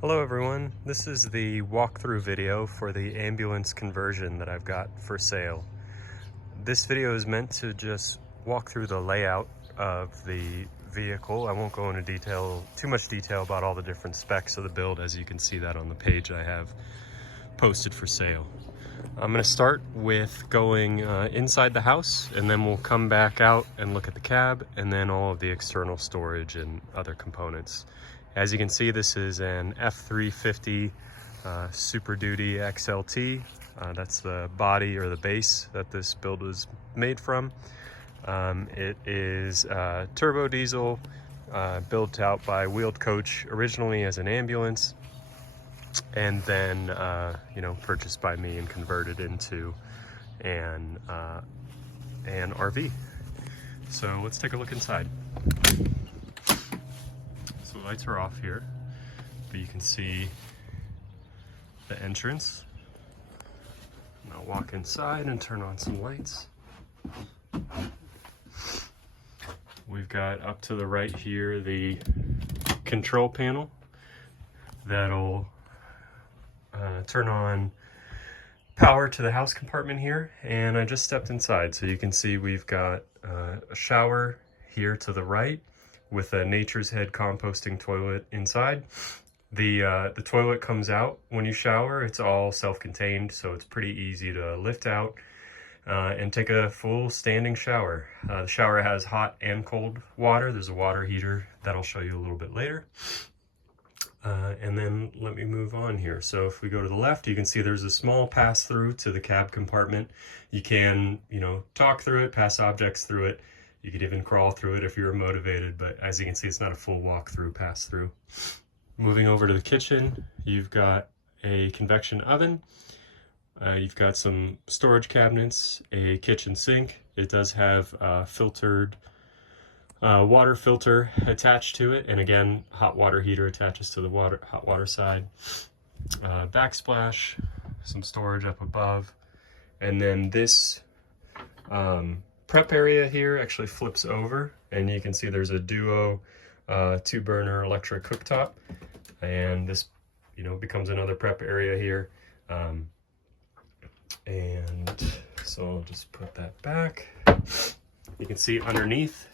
Hello everyone, this is the walkthrough video for the ambulance conversion that I've got for sale. This video is meant to just walk through the layout of the vehicle. I won't go into too much detail about all the different specs of the build, as you can see that on the page I have posted for sale. I'm going to start with going inside the house, and then we'll come back out and look at the cab and then all of the external storage and other components. As you can see, this is an F350 Super Duty XLT. That's the body or the base that this build was made from. It is turbo diesel, built out by Wheeled Coach originally as an ambulance, and then purchased by me and converted into an RV. So let's take a look inside. So the lights are off here, but you can see the entrance. And I'll walk inside and turn on some lights. We've got up to the right here the control panel that'll turn on power to the house compartment here, and I just stepped inside, so you can see we've got a shower here to the right with a Nature's Head composting toilet inside. The toilet comes out when you shower. It's all self-contained, so it's pretty easy to lift out and take a full standing shower. The shower has hot and cold water. There's a water heater that I'll show you a little bit later. And then let me move on here. So if we go to the left, you can see there's a small pass through to the cab compartment. You can, talk through it, pass objects through it. You could even crawl through it if you're motivated, but as you can see, it's not a full walk-through, pass-through. Moving over to the kitchen, you've got a convection oven. You've got some storage cabinets, a kitchen sink. It does have a filtered water filter attached to it, and again, hot water heater attaches to the hot water side. Backsplash, some storage up above, and then this prep area here actually flips over, and you can see there's a Duo 2-burner electric cooktop, and this becomes another prep area here. And so I'll just put that back. You can see underneath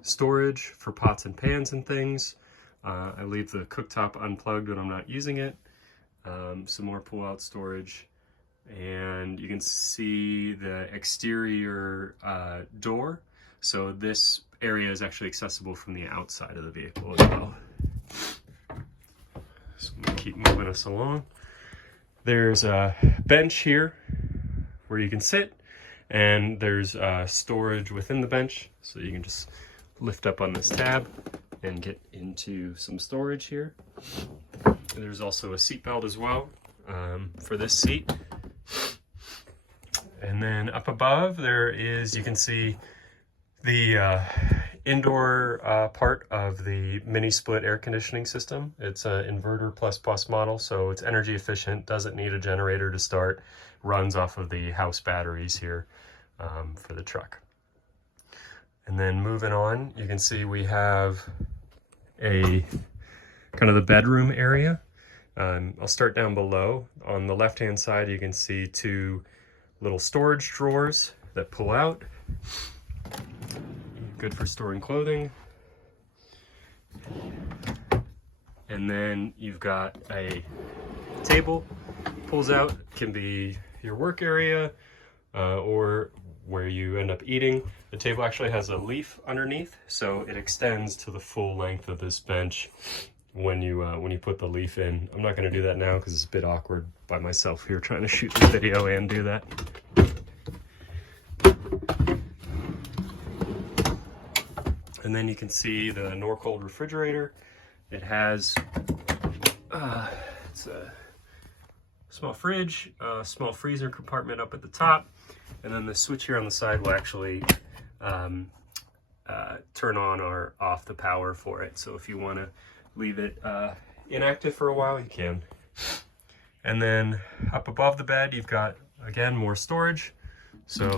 storage for pots and pans and things. I leave the cooktop unplugged when I'm not using it. Some more pull-out storage, and you can see the exterior door. So this area is actually accessible from the outside of the vehicle as well. So I'm gonna keep moving us along. There's a bench here where you can sit, and there's storage within the bench, so you can just lift up on this tab and get into some storage here. And there's also a seat belt as well for this seat. And then up above there is, you can see the indoor part of the mini split air conditioning system. It's an inverter plus model, so it's energy efficient, doesn't need a generator to start, runs off of the house batteries here for the truck. And then moving on, you can see we have a kind of the bedroom area. I'll start down below. On the left hand side, you can see 2 little storage drawers that pull out. Good for storing clothing. And then you've got a table, pulls out, can be your work area or where you end up eating. The table actually has a leaf underneath, so it extends to the full length of this bench when you put the leaf in. I'm not going to do that now because it's a bit awkward by myself here trying to shoot the video and do that. And then you can see the Norcold refrigerator. It has it's a small fridge, a small freezer compartment up at the top, and then the switch here on the side will actually turn on or off the power for it. So if you want to leave it inactive for a while, you can. And then up above the bed, you've got, again, more storage. So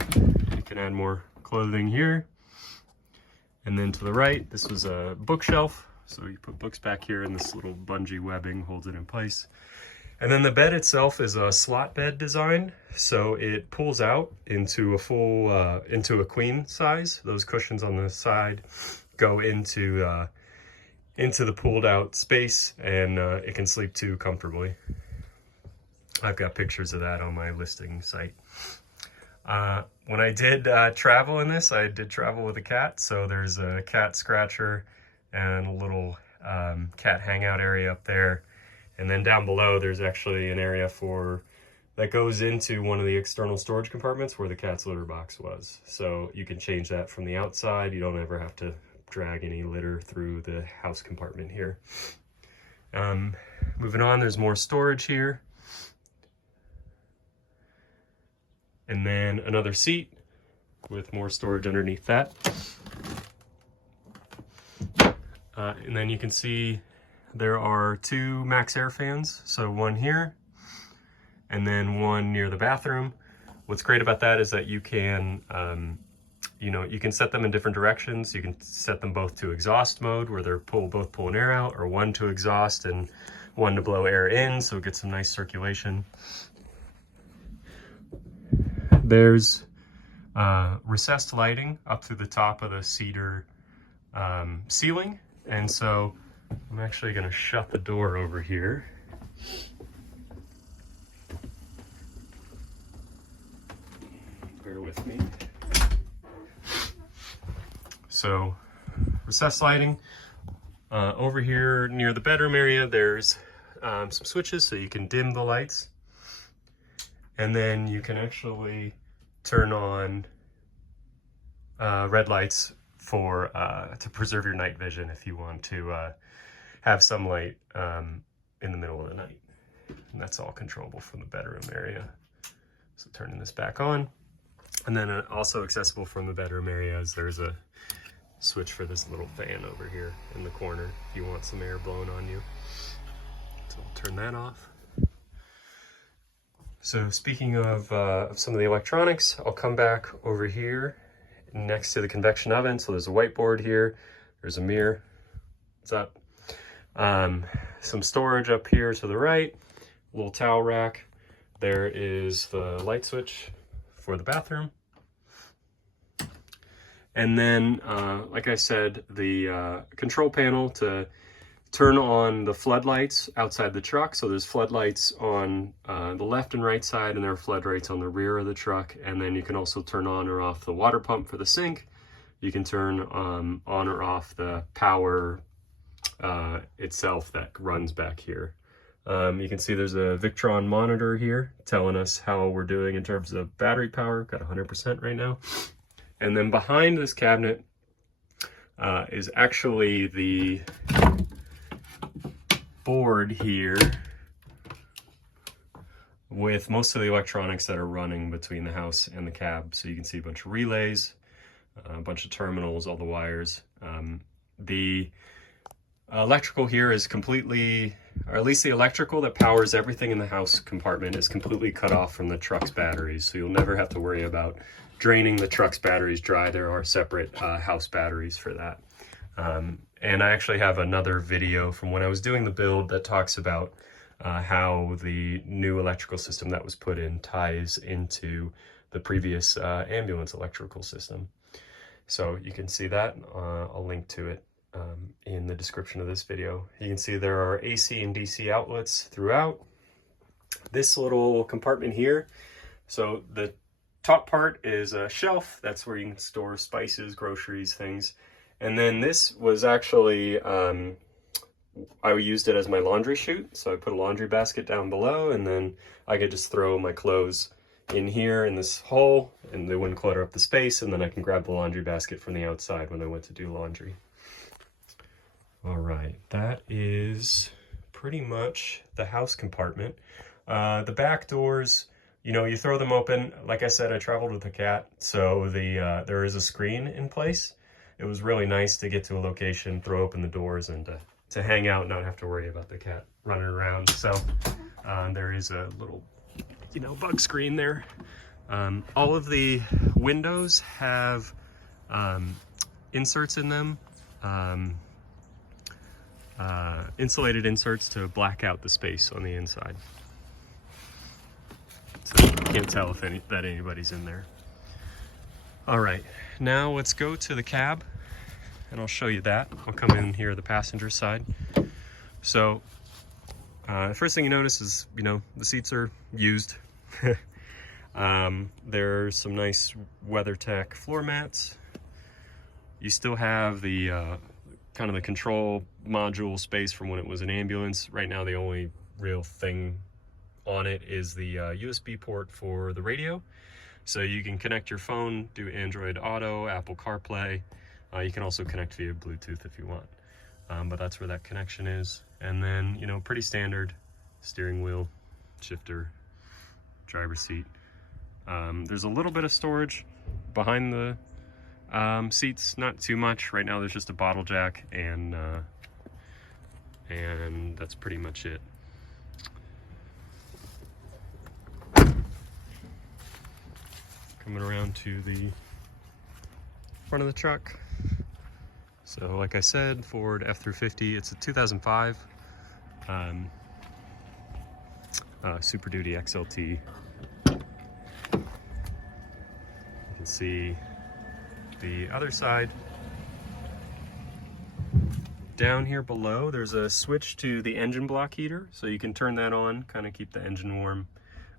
you can add more clothing here. And then to the right, this was a bookshelf. So you put books back here and this little bungee webbing holds it in place. And then the bed itself is a slot bed design. So it pulls out into a full, into a queen size. Those cushions on the side go into the pulled out space, and it can sleep 2 comfortably. I've got pictures of that on my listing site. When I did travel in this, I did travel with a cat. So there's a cat scratcher and a little cat hangout area up there. And then down below, there's actually an area that goes into one of the external storage compartments where the cat's litter box was. So you can change that from the outside. You don't ever have to drag any litter through the house compartment here. Moving on, there's more storage here. And then another seat with more storage underneath that. And then you can see there are 2 max air fans. So one here and then one near the bathroom. What's great about that is that you can, you can set them in different directions. You can set them both to exhaust mode where they're both pulling air out, or one to exhaust and one to blow air in, so it gets some nice circulation. There's recessed lighting up to the top of the cedar ceiling. And so I'm actually going to shut the door over here. Bear with me. So recessed lighting. Over here near the bedroom area, there's some switches so you can dim the lights. And then you can actually turn on red lights for to preserve your night vision if you want to have some light in the middle of the night. And that's all controllable from the bedroom area. So turning this back on. And then also accessible from the bedroom area is there's a switch for this little fan over here in the corner if you want some air blowing on you. So I'll turn that off. So speaking of some of the electronics, I'll come back over here next to the convection oven. So there's a whiteboard here, there's a mirror. What's up? Some storage up here to the right, a little towel rack. There is the light switch for the bathroom. And then, like I said, the control panel to turn on the floodlights outside the truck. So there's floodlights on the left and right side, and there are floodlights on the rear of the truck. And then you can also turn on or off the water pump for the sink. You can turn on or off the power itself that runs back here. You can see there's a Victron monitor here telling us how we're doing in terms of battery power. Got 100% right now. And then behind this cabinet is actually the board here with most of the electronics that are running between the house and the cab. So you can see a bunch of relays, a bunch of terminals, all the wires. The electrical here is completely, or at least the electrical that powers everything in the house compartment is completely cut off from the truck's batteries. So you'll never have to worry about draining the truck's batteries dry. There are separate house batteries for that. And I actually have another video from when I was doing the build that talks about how the new electrical system that was put in ties into the previous ambulance electrical system. So you can see that. I'll link to it in the description of this video. You can see there are AC and DC outlets throughout. This little compartment here, so the top part is a shelf. That's where you can store spices, groceries, things. And then this was actually, I used it as my laundry chute. So I put a laundry basket down below, and then I could just throw my clothes in here in this hole, and they wouldn't clutter up the space. And then I can grab the laundry basket from the outside when I went to do laundry. All right, that is pretty much the house compartment. The back doors, you know, you throw them open. Like I said, I traveled with a cat, so there is a screen in place. It was really nice to get to a location, throw open the doors, and to hang out and not have to worry about the cat running around. So there is a little, you know, bug screen there. All of the windows have inserts in them, insulated inserts to black out the space on the inside. So you can't tell if anybody's in there. All right, now let's go to the cab and I'll show you that. I'll come in here the passenger side. So the first thing you notice is, the seats are used. There's some nice WeatherTech floor mats. You still have the kind of the control module space from when it was an ambulance. Right now the only real thing on it is the USB port for the radio. So you can connect your phone, do Android Auto, Apple CarPlay. You can also connect via Bluetooth if you want. But that's where that connection is. And then, pretty standard steering wheel, shifter, driver's seat. There's a little bit of storage behind the seats, not too much. Right now there's just a bottle jack and that's pretty much it. Coming around to the front of the truck. So like I said, Ford F350, it's a 2005 Super Duty XLT. You can see the other side. Down here below, there's a switch to the engine block heater, so you can turn that on, kind of keep the engine warm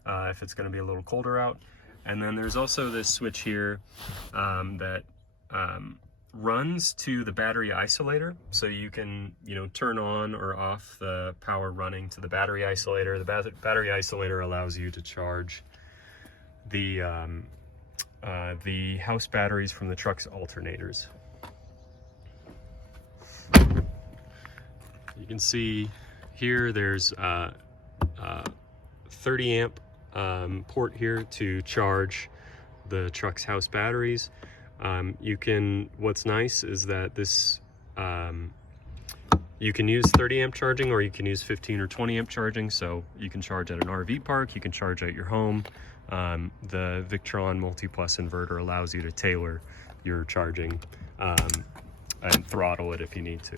if it's going to be a little colder out. And then there's also this switch here that runs to the battery isolator, so you can turn on or off the power running to the battery isolator. The battery isolator allows you to charge the house batteries from the truck's alternators. You can see here there's a 30 amp port here to charge the truck's house batteries. What's nice is that this, you can use 30 amp charging, or you can use 15 or 20 amp charging. So you can charge at an RV park, you can charge at your home. The Victron Multi-Plus inverter allows you to tailor your charging and throttle it if you need to.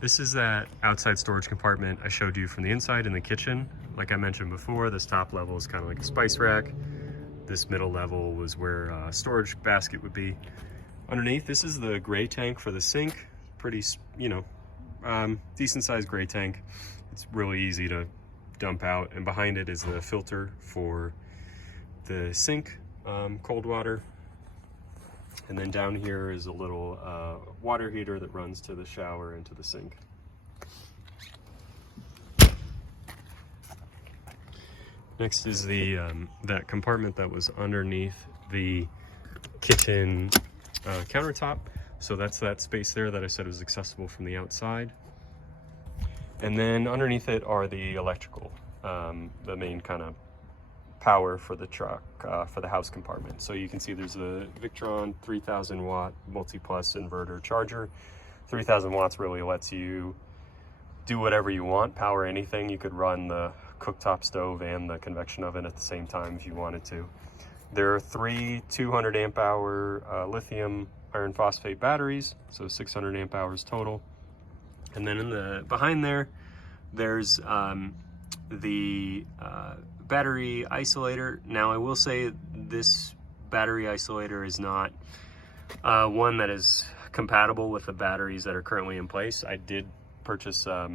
This is that outside storage compartment I showed you from the inside in the kitchen. Like I mentioned before, this top level is kind of like a spice rack. This middle level was where a storage basket would be. Underneath, this is the gray tank for the sink. Pretty, decent sized gray tank. It's really easy to dump out. And behind it is the filter for the sink, cold water. And then down here is a little water heater that runs to the shower and to the sink. Next is the that compartment that was underneath the kitchen countertop. So that's that space there that I said was accessible from the outside. And then underneath it are the electrical, the main kind of power for the truck, for the house compartment. So you can see there's a Victron 3000 watt multi-plus inverter charger. 3000 watts really lets you do whatever you want, power anything. You could run the cooktop stove and the convection oven at the same time if you wanted to. There are 3 200 amp hour lithium iron phosphate batteries, so 600 amp hours total. And then in the behind there's the battery isolator. Now I will say this battery isolator is not one that is compatible with the batteries that are currently in place. I did purchase a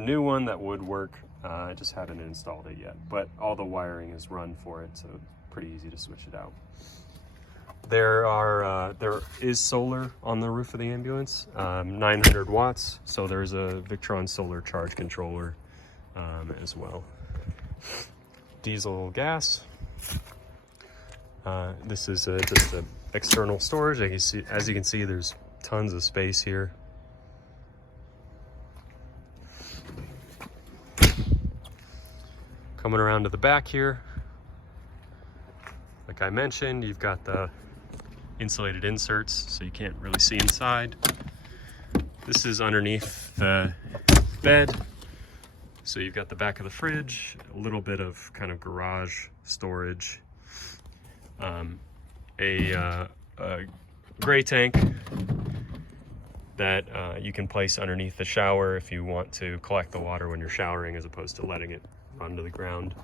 new one that would work. I just haven't installed it yet, but all the wiring is run for it, so it's pretty easy to switch it out. There is solar on the roof of the ambulance, 900 watts, so there's a Victron solar charge controller as well. Diesel gas. This is just an external storage. As you can see, there's tons of space here. Coming around to the back here, like I mentioned, you've got the insulated inserts, so you can't really see inside. This is underneath the bed. So you've got the back of the fridge, a little bit of kind of garage storage, a gray tank that you can place underneath the shower if you want to collect the water when you're showering as opposed to letting it run to the ground.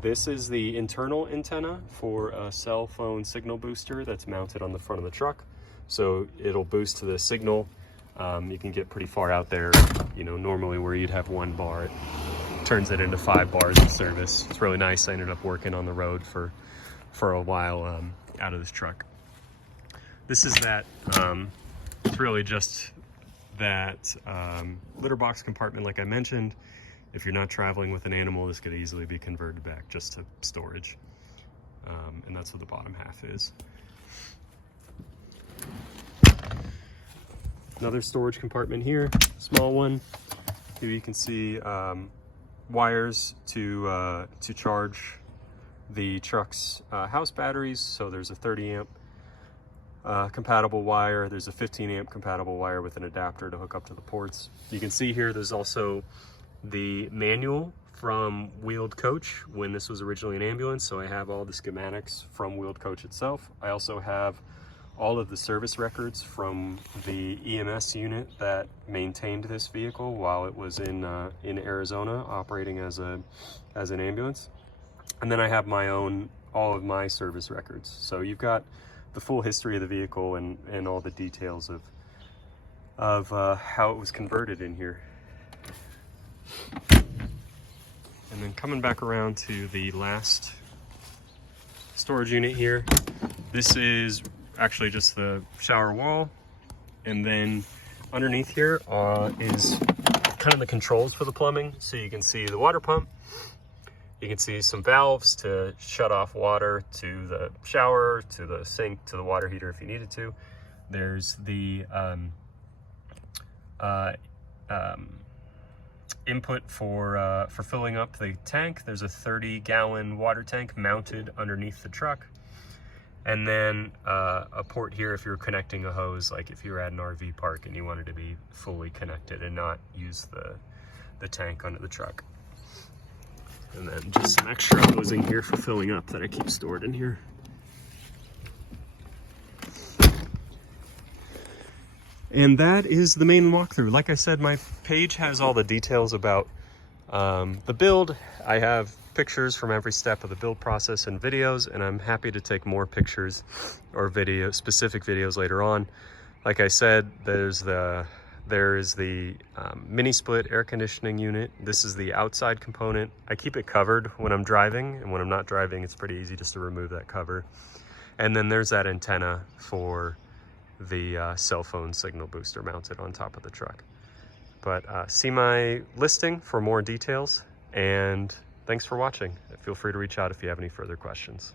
This is the internal antenna for a cell phone signal booster that's mounted on the front of the truck. So it'll boost to the signal. You can get pretty far out there, you know, normally where you'd have 1 bar, it turns it into 5 bars of service. It's really nice. I ended up working on the road for a while out of this truck. This is that, it's really just that litter box compartment like I mentioned. If you're not traveling with an animal, this could easily be converted back just to storage. And that's what the bottom half is. Another storage compartment here, small one. Here you can see wires to charge the truck's house batteries. So there's a 30 amp compatible wire. There's a 15 amp compatible wire with an adapter to hook up to the ports. You can see here there's also the manual from Wheeled Coach when this was originally an ambulance. So I have all the schematics from Wheeled Coach itself. I also have all of the service records from the EMS unit that maintained this vehicle while it was in Arizona operating as an ambulance. And then I have all of my service records. So you've got the full history of the vehicle and all the details of how it was converted in here. And then coming back around to the last storage unit here, this is actually just the shower wall, and then underneath here is kind of the controls for the plumbing. So you can see the water pump, you can see some valves to shut off water to the shower, to the sink, to the water heater if you needed to. There's the input for filling up the tank. There's a 30-gallon water tank mounted underneath the truck. And then a port here if you're connecting a hose, like if you were at an RV park and you wanted to be fully connected and not use the tank under the truck. And then just some extra hosing here for filling up that I keep stored in here. And that is the main walkthrough. Like I said, my page has all the details about the build. I have pictures from every step of the build process and videos, and I'm happy to take more pictures or specific videos later on. Like I said, there is the mini split air conditioning unit. This is the outside component. I keep it covered when I'm driving, and when I'm not driving, it's pretty easy just to remove that cover. And then there's that antenna for the cell phone signal booster mounted on top of the truck. But see my listing for more details, and thanks for watching. Feel free to reach out if you have any further questions.